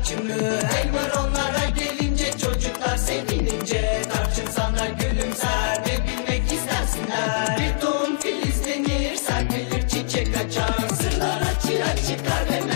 tarçınlı Elmer onlara gelince çocuklar sevinince. Tarçın sana gülümser ve bilmek istersinler. Bir tohum filizlenir serpilir çiçek açar. Sırlar açığa çıkar ve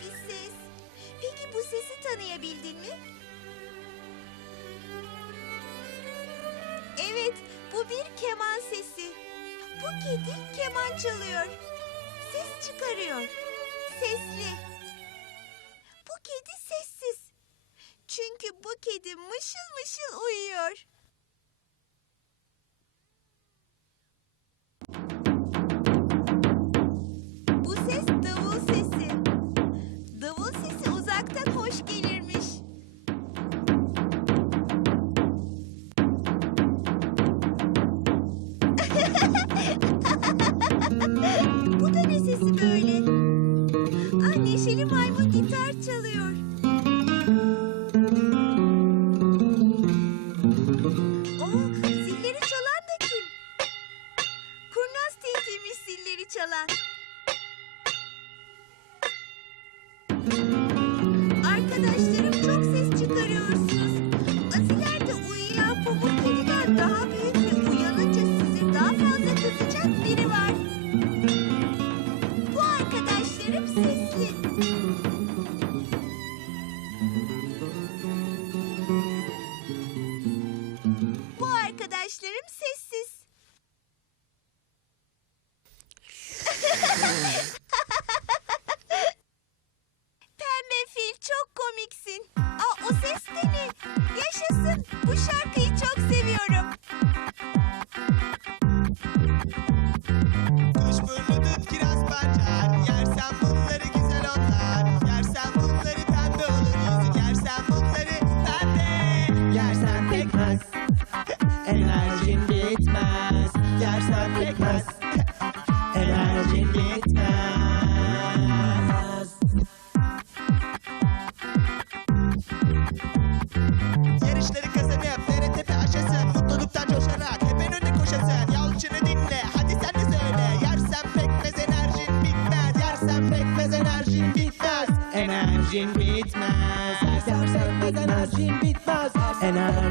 hoş. Peki bu sesi tanıyabildin mi? Evet, bu bir keman sesi. Bu kedi keman çalıyor. Ses çıkarıyor. Sesli. Bu kedi sessiz. Çünkü bu kedi mışıl mışıl uyuyor. Sesi böyle? Ah neşeli maymun gitar çalıyor. Oo, zilleri çalan da kim? Kurnaz tilkiymiş zilleri çalan.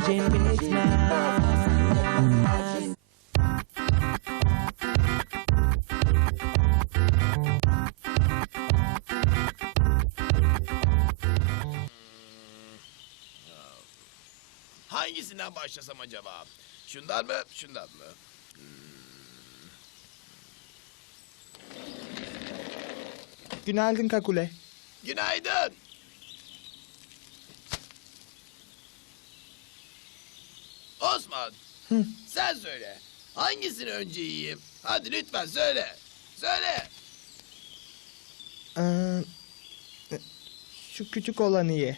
Enerjin bitmez Hangisinden başlasam acaba? Şundan mı, şundan mı? Günaydın Kakule Günaydın. Osman, sen söyle. Hangisini önce yiyeyim? Hadi lütfen söyle. Söyle. Ee, Şu küçük olanı ye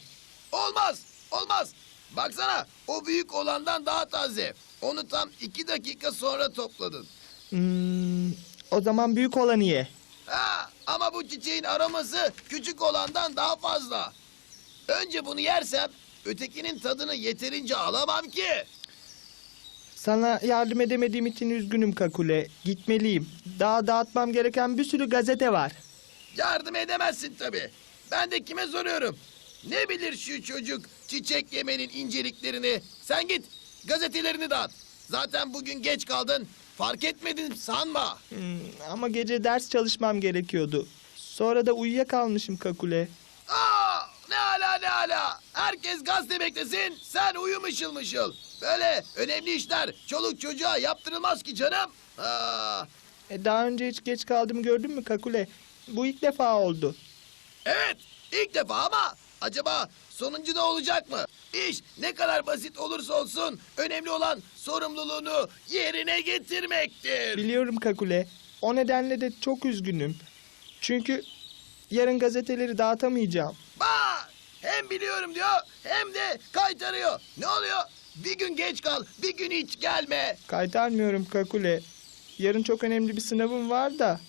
Olmaz, olmaz. Baksana, o büyük olandan daha taze. Onu tam iki dakika sonra topladın. Hmm, O zaman büyük olanı ye Ha, ama bu çiçeğin aroması küçük olandan daha fazla. Önce bunu yersem ötekinin tadını yeterince alamam ki. Sana yardım edemediğim için üzgünüm Kakule. Gitmeliyim. Daha dağıtmam gereken bir sürü gazete var. Yardım edemezsin tabii. Ben de kime soruyorum? Ne bilir şu çocuk çiçek yemenin inceliklerini? Sen git gazetelerini dağıt. Zaten bugün geç kaldın. Fark etmedim sanma. Hmm, ama gece ders çalışmam gerekiyordu. Sonra da uyuyakalmışım Kakule. Ne ala ne ala. Herkes gazete beklesin. Sen uyu mışıl mışıl. Böyle önemli işler çoluk çocuğa yaptırılmaz ki canım. Aa, E, daha önce hiç geç kaldığımı gördün mü Kakule? Bu ilk defa oldu. evet ilk defa ama acaba sonuncu da olacak mı? İş ne kadar basit olursa olsun önemli olan sorumluluğunu yerine getirmektir. Biliyorum Kakule. O nedenle de çok üzgünüm. Çünkü yarın gazeteleri dağıtamayacağım. Bak hem biliyorum diyor hem de kaytarıyor. Ne oluyor? Bir gün geç kal, bir gün hiç gelme. Kaytarmıyorum Kakule. Yarın çok önemli bir sınavım var da.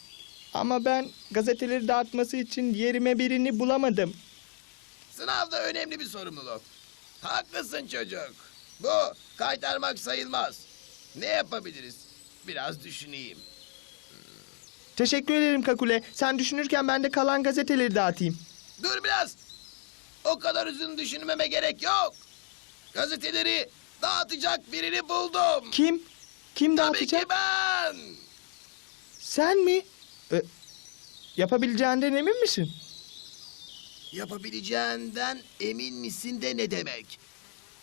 Ama ben gazeteleri dağıtması için yerime birini bulamadım. Sınav da önemli bir sorumluluk. Haklısın çocuk. Bu kaytarmak sayılmaz. Ne yapabiliriz? Biraz düşüneyim. Teşekkür ederim Kakule. Sen düşünürken ben de kalan gazeteleri dağıtayım. Dur biraz. O kadar uzun düşünmeme gerek yok. Gazeteleri dağıtacak birini buldum. Kim? Kim Tabii dağıtacak? ki ben. Sen mi? E, yapabileceğinden emin misin? Yapabileceğinden emin misin de ne demek?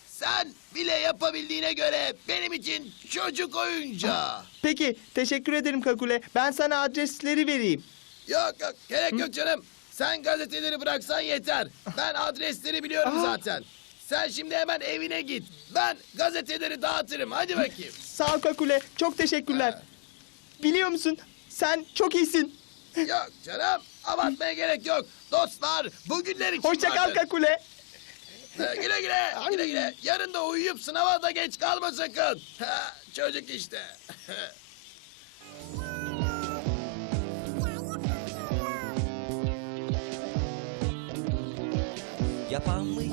Sen bile yapabildiğine göre benim için çocuk oyuncağı. Peki, teşekkür ederim Kakule. Ben sana adresleri vereyim. Yok yok gerek yok canım. Sen gazeteleri bıraksan yeter. Ben adresleri biliyorum Aa. zaten. Sen şimdi hemen evine git. Ben gazeteleri dağıtırım. Hadi bakayım. Sağ ol Kakule. Çok teşekkürler. Biliyor musun? Sen çok iyisin. yok canım. Abartmaya gerek yok. Dostlar bugünler için Hoşça kal vardır. Kakule. Güle güle. Güle güle. Yarın da uyuyup sınava da geç kalma sakın. Ha, çocuk işte. family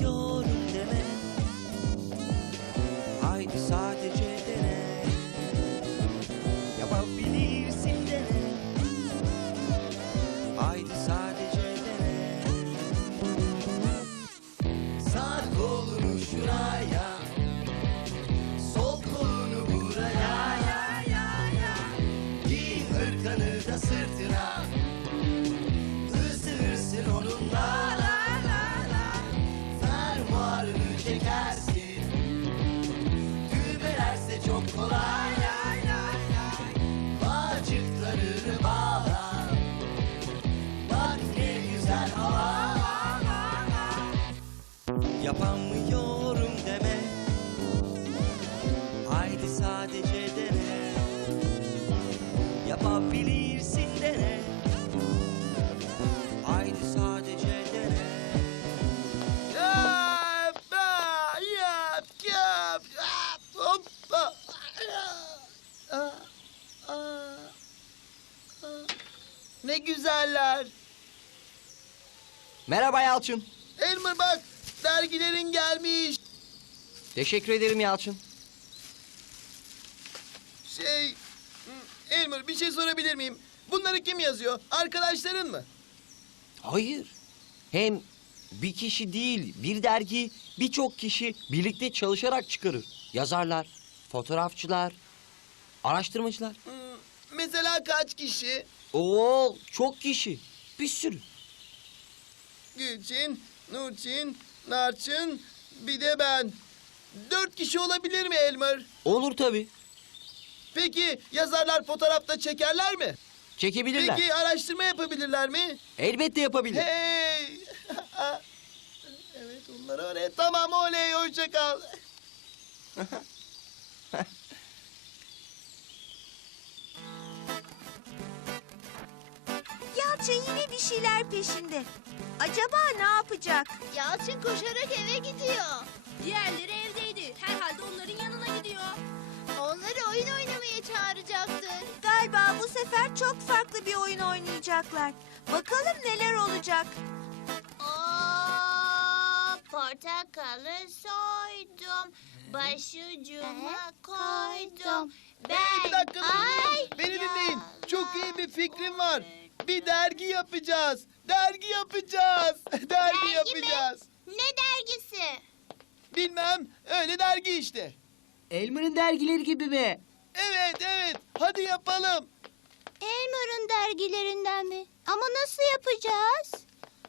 Ne güzeller. Merhaba Yalçın. Elmer bak, dergilerin gelmiş. Teşekkür ederim Yalçın. Şey, Elmer bir şey sorabilir miyim? Bunları kim yazıyor? Arkadaşların mı? Hayır. Hem bir kişi değil, bir dergi birçok kişi birlikte çalışarak çıkarır. Yazarlar, fotoğrafçılar, araştırmacılar. Hmm, Mesela kaç kişi? Oo, çok kişi. Bir sürü. Gülçin, Nurçin, Narçın, bir de ben. Dört kişi olabilir mi Elmer? Olur tabii. Peki yazarlar fotoğrafta çekerler mi? Çekebilirler. Peki araştırma yapabilirler mi? Elbette yapabilir. Hey! evet onları öyle. Tamam oley hoşça kal. Yalçın yine bir şeyler peşinde. Acaba ne yapacak? Yalçın koşarak eve gidiyor. Diğerleri evdeydi. Herhalde onların yanına gidiyor. Onları oyun oynamaya çağıracaktır. Galiba bu sefer çok farklı bir oyun oynayacaklar. Bakalım neler olacak. Aa, portakalı soydum. Başucuma koydum. Ben Bir dakika ay Beni dinleyin. Çok iyi bir fikrim var. Bir dergi yapacağız. Dergi yapacağız. Dergi, Dergi mi? yapacağız. Ne dergisi? Bilmem öyle dergi işte. Elmer'ın dergileri gibi mi? Evet evet hadi yapalım. Elmer'ın dergilerinden mi? Ama nasıl yapacağız?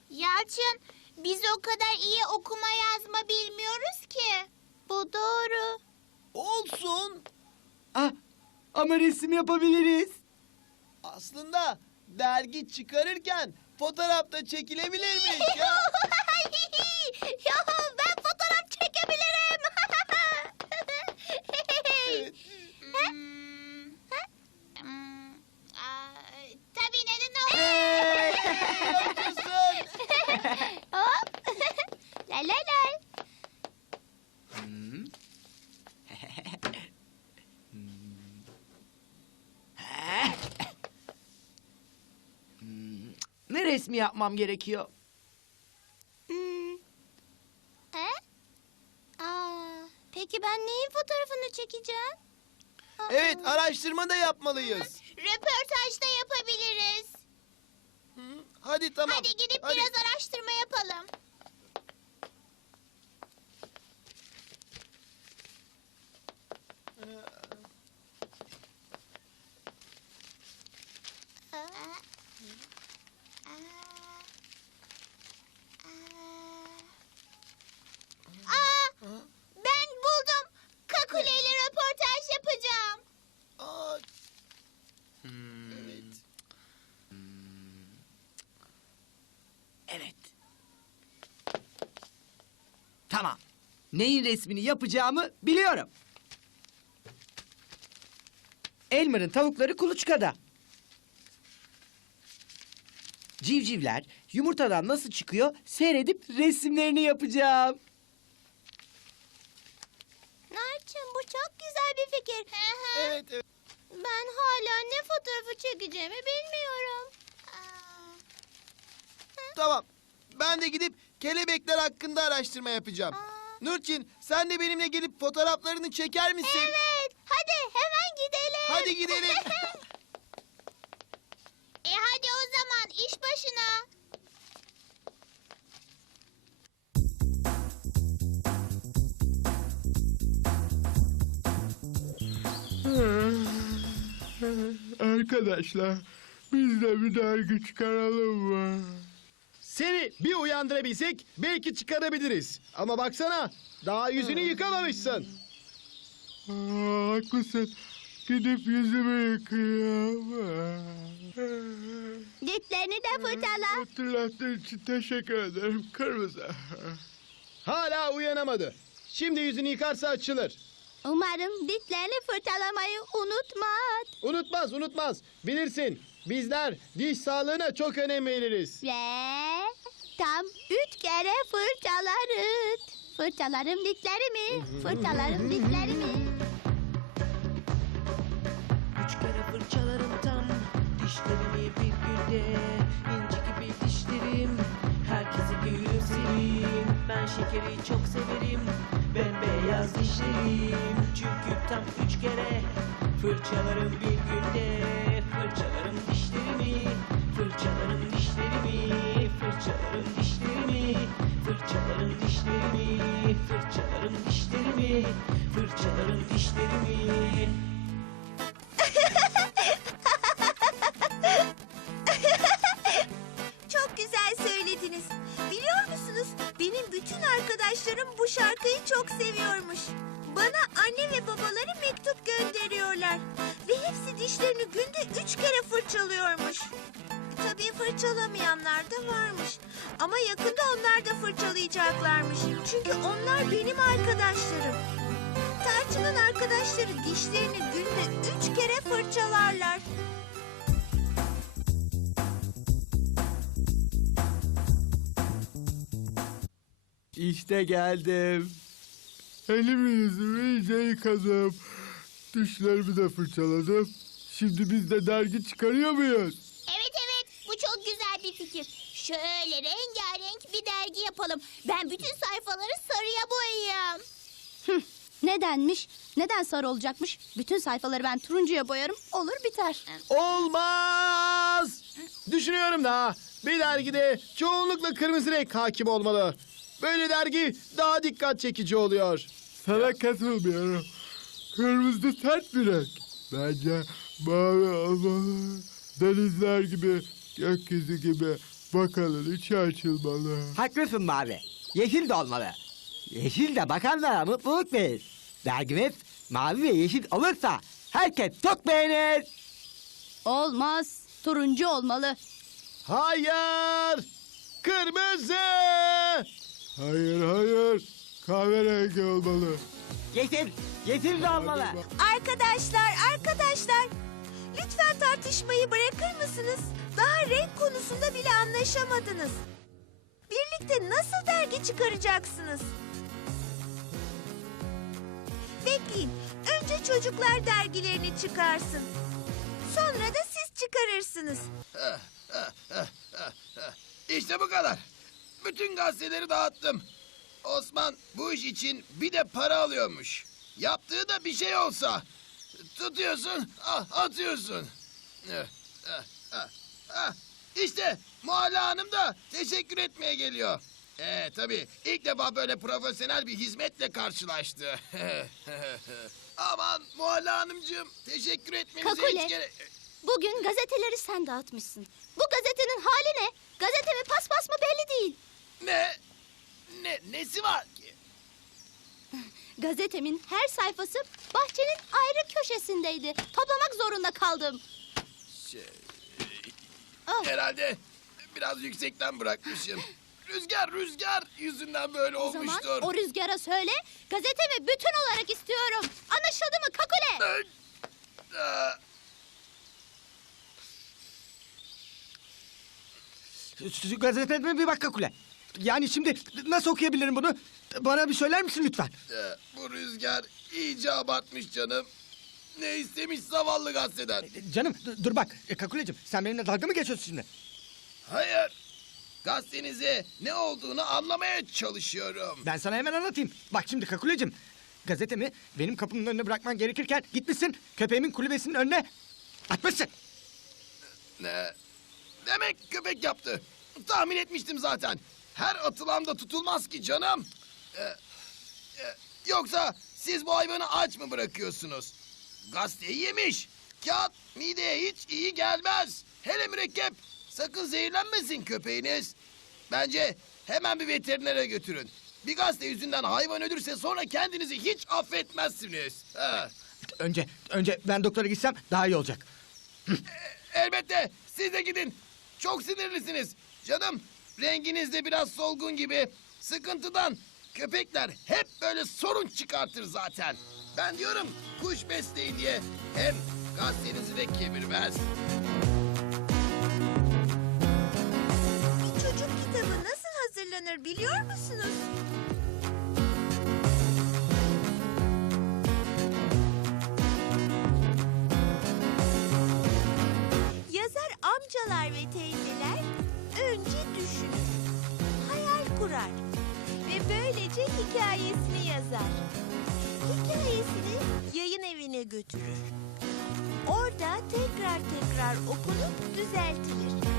Yalçın, biz o kadar iyi okuma yazma bilmiyoruz ki. Bu doğru. Olsun. Ah, ama resim yapabiliriz. Aslında dergi çıkarırken fotoğraf da çekilebilirmiş ya. ya ben fotoğraf çekebilirim. Evet. Hmm, ha? Hmm, aa, Tabii neden? Yaşasın. Hop. la la la. Ne resmi yapmam gerekiyor? Hmm. He? Aa, peki ben neyin fotoğrafını çekeceğim? Aa. Evet araştırma da yapmalıyız. Röportaj da yapabiliriz. Hı, Hadi tamam. Hadi gidip Hadi. biraz araştırma yapalım. Aa, ben buldum. Kakule ile röportaj yapacağım. Aa, evet. Evet. Tamam. Neyin resmini yapacağımı biliyorum. Elmer'ın tavukları kuluçkada. Civcivler yumurtadan nasıl çıkıyor seyredip resimlerini yapacağım. Narçın bu çok güzel bir fikir. Evet evet. Ben hala ne fotoğrafı çekeceğimi bilmiyorum. Tamam. Ben de gidip kelebekler hakkında araştırma yapacağım. Nurçin sen de benimle gelip fotoğraflarını çeker misin? Evet, hadi hemen gidelim. Hadi gidelim. e hadi o zaman iş başına. Arkadaşlar biz de bir dergi çıkaralım mı? Seni bir uyandırabilsek belki çıkarabiliriz. Ama baksana daha yüzünü yıkamamışsın. Aa, haklısın. Gidip yüzümü yıkayayım. Diplerini de fırçala. Hatırlattığın için teşekkür ederim kırmızı. Hala uyanamadı. Şimdi yüzünü yıkarsa açılır. Umarım diplerini fırçalamayı unutmaz. Unutmaz unutmaz. Bilirsin bizler diş sağlığına çok önem veririz. Ve tam üç kere fırçalarız. Fırçalarım diklerimi, fırçalarım diklerimi. Üç kere fırçalarım tam Dişlerimi bir günde inci gibi dişlerim Herkese gülümserim Ben şekeri çok severim Bembeyaz dişlerim Çünkü tam üç kere Fırçalarım bir günde Fırçalarım dişlerimi Fırçalarım dişlerimi Fırçalarım dişlerimi Fırçalarım dişlerimi Fırçalarım dişlerimi Fırçalarım dişlerimi dişlerini günde üç kere fırçalıyormuş. Tabii fırçalamayanlar da varmış. Ama yakında onlar da fırçalayacaklarmış. Çünkü onlar benim arkadaşlarım. Tarçın'ın arkadaşları dişlerini günde üç kere fırçalarlar. İşte geldim. Elimi yüzümü iyice yıkadım. Dişlerimi de fırçaladım. Şimdi biz de dergi çıkarıyor muyuz? Evet evet bu çok güzel bir fikir. Şöyle rengarenk bir dergi yapalım. Ben bütün sayfaları sarıya boyayayım. Nedenmiş? Neden sarı olacakmış? Bütün sayfaları ben turuncuya boyarım. Olur biter. Olmaz. Düşünüyorum da bir dergide çoğunlukla kırmızı renk hakim olmalı. Böyle dergi daha dikkat çekici oluyor. Sana katılmıyorum. kırmızı sert bir renk. Bence mavi olmalı. Denizler gibi, gökyüzü gibi bakalım içi açılmalı. Haklısın Mavi. Yeşil de olmalı. Yeşil de bakanlara mutluluk verir. Dergimiz mavi ve yeşil olursa herkes çok beğenir. Olmaz. Turuncu olmalı. Hayır! Kırmızı! Hayır hayır, kahverengi olmalı. Yeşil, yeşil de olmalı. Arkadaşlar, arkadaşlar. Lütfen tartışmayı bırakır mısınız? Daha renk konusunda bile anlaşamadınız. Birlikte nasıl dergi çıkaracaksınız? Bekleyin. Önce çocuklar dergilerini çıkarsın. Sonra da siz çıkarırsınız. İşte bu kadar. Bütün gazeteleri dağıttım. Osman bu iş için bir de para alıyormuş. Yaptığı da bir şey olsa. Tutuyorsun, ah, atıyorsun. Eh, eh, ah. İşte Muhalla Hanım da teşekkür etmeye geliyor. Ee, tabii ilk defa böyle profesyonel bir hizmetle karşılaştı. Aman Muhalla Hanımcığım teşekkür etmenize Kakule. hiç gerek... Bugün gazeteleri sen dağıtmışsın. Bu gazetenin hali ne? Gazete mi paspas mı belli değil. Ne? Ne, nesi var? Gazetemin her sayfası bahçenin ayrı köşesindeydi. Toplamak zorunda kaldım. Şey, Ah, herhalde biraz yüksekten bırakmışım. Rüzgar, rüzgar yüzünden böyle o zaman olmuştur. o rüzgara söyle, gazetemi bütün olarak istiyorum. Anlaşıldı mı Kakule? Ee, aa, Şu gazeteme bir bak Kakule. Yani şimdi nasıl okuyabilirim bunu? Bana bir söyler misin lütfen? e, bu rüzgar iyice abartmış canım. Ne istemiş zavallı gazeteden? E, Canım dur, dur bak e, Kakuleciğim sen benimle dalga mı geçiyorsun şimdi? Hayır. Gazetenize ne olduğunu anlamaya çalışıyorum. Ben sana hemen anlatayım. Bak şimdi Kakuleciğim. Gazetemi benim kapımın önüne bırakman gerekirken gitmişsin köpeğimin kulübesinin önüne atmışsın. Ne? Demek köpek yaptı. Tahmin etmiştim zaten. Her atılan da tutulmaz ki canım. Ee, e, yoksa siz bu hayvanı aç mı bırakıyorsunuz? Gazeteyi yemiş. Kağıt mideye hiç iyi gelmez. Hele mürekkep. Sakın zehirlenmesin köpeğiniz. Bence hemen bir veterinere götürün. Bir gazete yüzünden hayvan ölürse sonra kendinizi hiç affetmezsiniz. Ha. Önce önce ben doktora gitsem daha iyi olacak. Elbette siz de gidin. Çok sinirlisiniz. Canım renginiz de biraz solgun gibi. Sıkıntıdan köpekler hep böyle sorun çıkartır zaten. Ben diyorum kuş besleyin diye. Hem gazetenizi de kemirmez. Bir çocuk kitabı nasıl hazırlanır biliyor musunuz? Yazar amcalar ve teyzeler önce düşünür, hayal kurar böylece hikayesini yazar. Hikayesini yayın evine götürür. Orada tekrar tekrar okunup düzeltilir.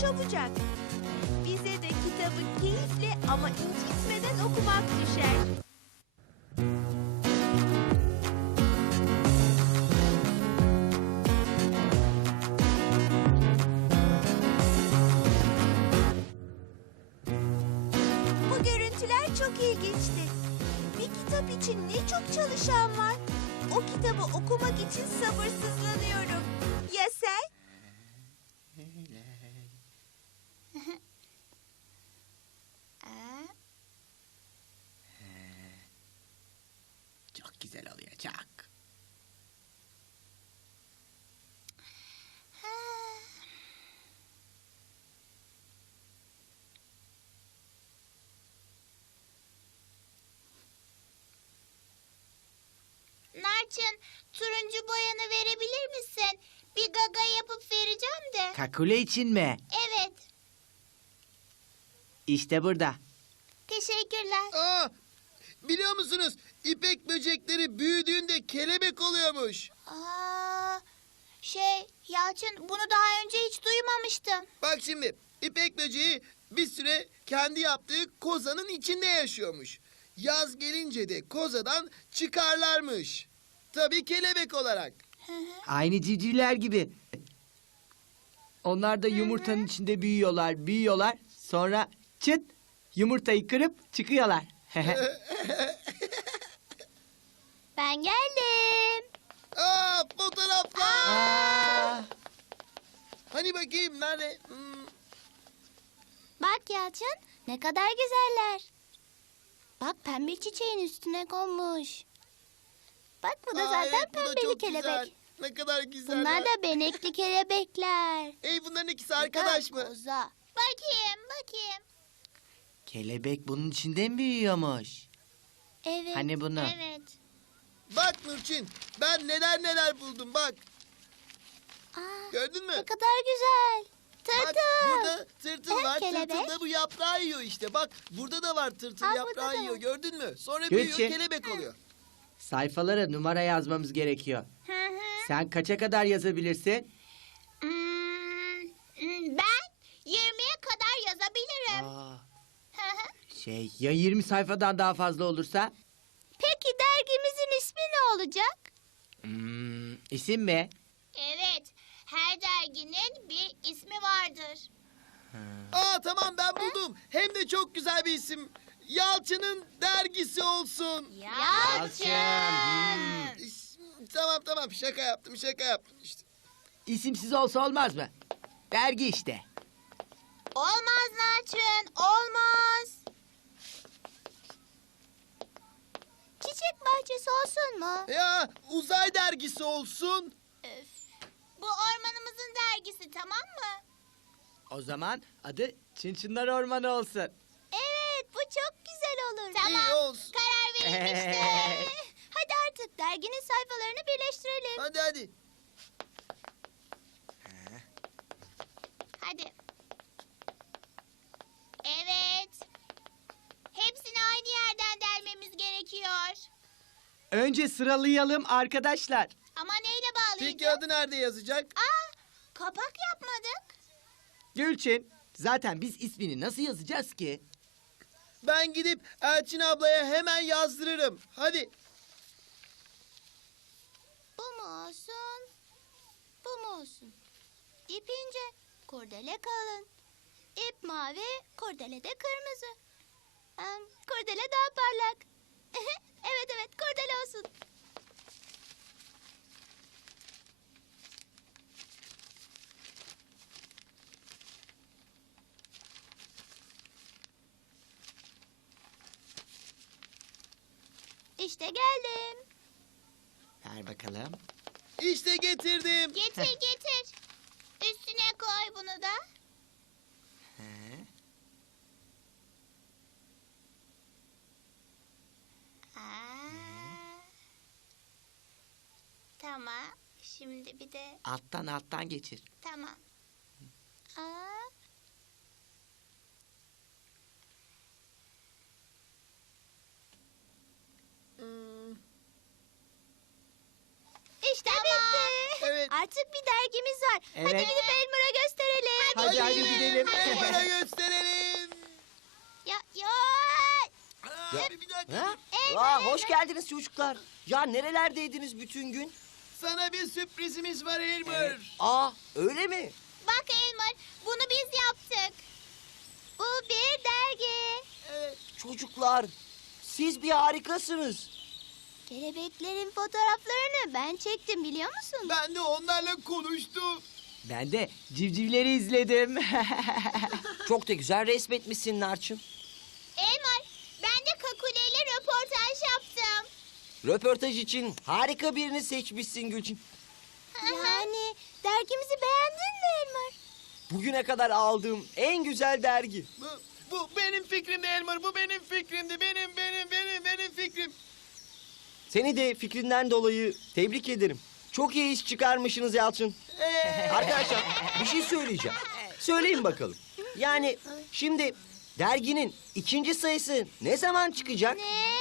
Çabucak. Bize de kitabı keyifle ama incitmeden okumak düşer. Bu görüntüler çok ilginçti. Bir kitap için ne çok çalışan var. O kitabı okumak için sabırsızlanıyorum. Ya sen? Çok güzel çok. Yalçın, turuncu boyanı verebilir misin? Bir gaga yapıp vereceğim de. Kakule için mi? Evet, İşte burada. teşekkürler. Aa, biliyor musunuz? İpek böcekleri büyüdüğünde kelebek oluyormuş. Aa, şey, Yalçın bunu daha önce hiç duymamıştım. Bak şimdi ipek böceği bir süre kendi yaptığı kozanın içinde yaşıyormuş. Yaz gelince de kozadan çıkarlarmış. Tabii kelebek olarak. Aynı civcivler gibi. Onlar da yumurtanın içinde büyüyorlar, büyüyorlar. Sonra çıt yumurtayı kırıp çıkıyorlar. Ben geldim. Aa fotoğraflar. Aa, Hani bakayım nerede? Hmm, Bak Yalçın, ne kadar güzeller. Bak pembe çiçeğin üstüne konmuş. Bak bu da aa, zaten evet, bu da pembeli çok kelebek. Güzel. Ne kadar güzel. Bunlar da benekli kelebekler. Ey bunların ikisi arkadaş mı? Koza. Bakayım, bakayım. kelebek bunun içinde mi büyüyormuş? Evet. Hani bunu? Evet. Bak Nurçin ben neler neler buldum bak. Aa, Gördün mü? ne kadar güzel. Bak Tırtıl. burada tırtıl Eh, var. kelebek. Tırtıl da bu yaprağı yiyor işte. Bak burada da var tırtıl Aa, burada yaprağı da yiyor. var. Gördün mü? Sonra Gülçin. büyüyor kelebek oluyor. Sayfalara numara yazmamız gerekiyor. Hı hı. Sen kaça kadar yazabilirsin? Hmm, ben 20'ye kadar yazabilirim. Aa, Hı hı. şey ya 20 sayfadan daha fazla olursa? Peki olacak? Hmm, isim mi? Evet, her derginin bir ismi vardır. Aa tamam ben buldum. Hem de çok güzel bir isim. Yalçın'ın dergisi olsun. Yalçın. Hmm. Tamam tamam şaka yaptım şaka yaptım işte. İsimsiz olsa olmaz mı? Dergi işte. Bahçesi olsun mu? Ya uzay dergisi olsun. Öf. Bu ormanımızın dergisi tamam mı? O zaman adı Çınçınlar Ormanı olsun. Evet, bu çok güzel olur. İyi Tamam, olsun. karar verilmişti. Hadi artık derginin sayfalarını birleştirelim. Hadi hadi. Hadi. Evet. Hepsini aynı yerden delmemiz gerekiyor. Önce sıralayalım arkadaşlar. Ama neyle bağlayacağız? Peki adı nerede yazacak? Aa, kapak yapmadık. Gülçin, zaten biz ismini nasıl yazacağız ki? Ben gidip Elçin ablaya hemen yazdırırım. Hadi. Bu mu olsun? Bu mu olsun? İp ince, kurdele kalın. İp mavi, kurdele de kırmızı. Em, kurdele daha parlak. evet evet, kurdele olsun. İşte geldim. Ver bakalım. İşte getirdim. Getir getir. Üstüne koy bunu da. He. Aa. Tamam. Şimdi bir de Alttan alttan geçir. tamam. Aa. Hmm, İşte bitti. Evet. Artık bir dergimiz var. Hadi Evet. gidip Elmer'a gösterelim. Hadi, hadi gidelim. Elmer'a gösterelim. Ya ya. Aa, bir dakika. Ha? Aa, hoş geldiniz çocuklar. Ya nerelerdeydiniz bütün gün? Sana bir sürprizimiz var Elmer. Aa, öyle mi? Bak Elmer, bunu biz yaptık. Bu bir dergi. Evet. Çocuklar, siz bir harikasınız. Kelebeklerin fotoğraflarını ben çektim biliyor musun? Ben de onlarla konuştum. Ben de civcivleri izledim. Çok da güzel resmetmişsin Narçın. Elmer, Röportaj için harika birini seçmişsin Gülçin. Yani dergimizi beğendin mi Elmer? Bugüne kadar aldığım en güzel dergi. Bu, bu benim fikrimdi Elmer. Bu benim fikrimdi. Benim, benim, benim, benim fikrim. Seni de fikrinden dolayı tebrik ederim. Çok iyi iş çıkarmışsınız Yalçın. Arkadaşlar bir şey söyleyeceğim. Söyleyin bakalım. Yani şimdi derginin ikinci sayısı ne zaman çıkacak? Ne?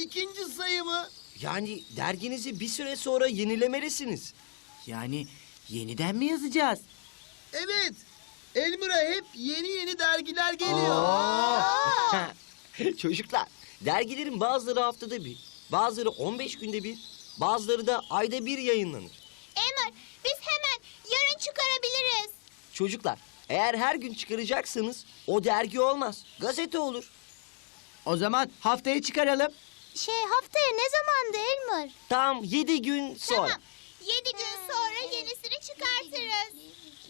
İkinci sayı mı? Yani derginizi bir süre sonra yenilemelisiniz. Yani yeniden mi yazacağız? Evet. Elmira hep yeni yeni dergiler geliyor. Çocuklar, dergilerin bazıları haftada bir, bazıları 15 günde bir, bazıları da ayda bir yayınlanır. Elmer biz hemen yarın çıkarabiliriz. Çocuklar, eğer her gün çıkaracaksanız o dergi olmaz, gazete olur. O zaman haftaya çıkaralım. Şey haftaya ne zamandı Elmer? Tam 7 gün sonra. Tamam. Yedi gün sonra yenisini çıkartırız.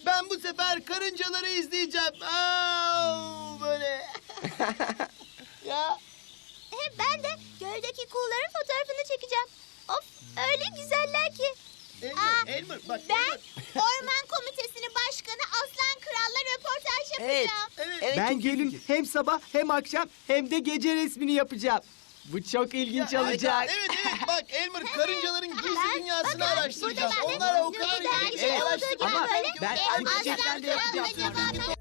Ben bu sefer karıncaları izleyeceğim. Aa, böyle. ya. He, ben de göldeki kuğuların fotoğrafını çekeceğim. Of öyle güzeller ki. Elmer, Aa, Elmer bak. Ben Elmer. Orman Komitesi'nin başkanı Aslan Kral'la röportaj yapacağım. Evet. Evet, ben çok iyi gelin fikir. hem sabah hem akşam hem de gece resmini yapacağım. Bu çok ilginç olacak. Evet evet bak Elmer karıncaların gizli Ben- dünyasını bakın, araştıracağız. burada ben Onlara o kadar neden ilginç şey olduğu araştıracağız. gibi Ama böyle, ben Aslan Kral'la yapacağım.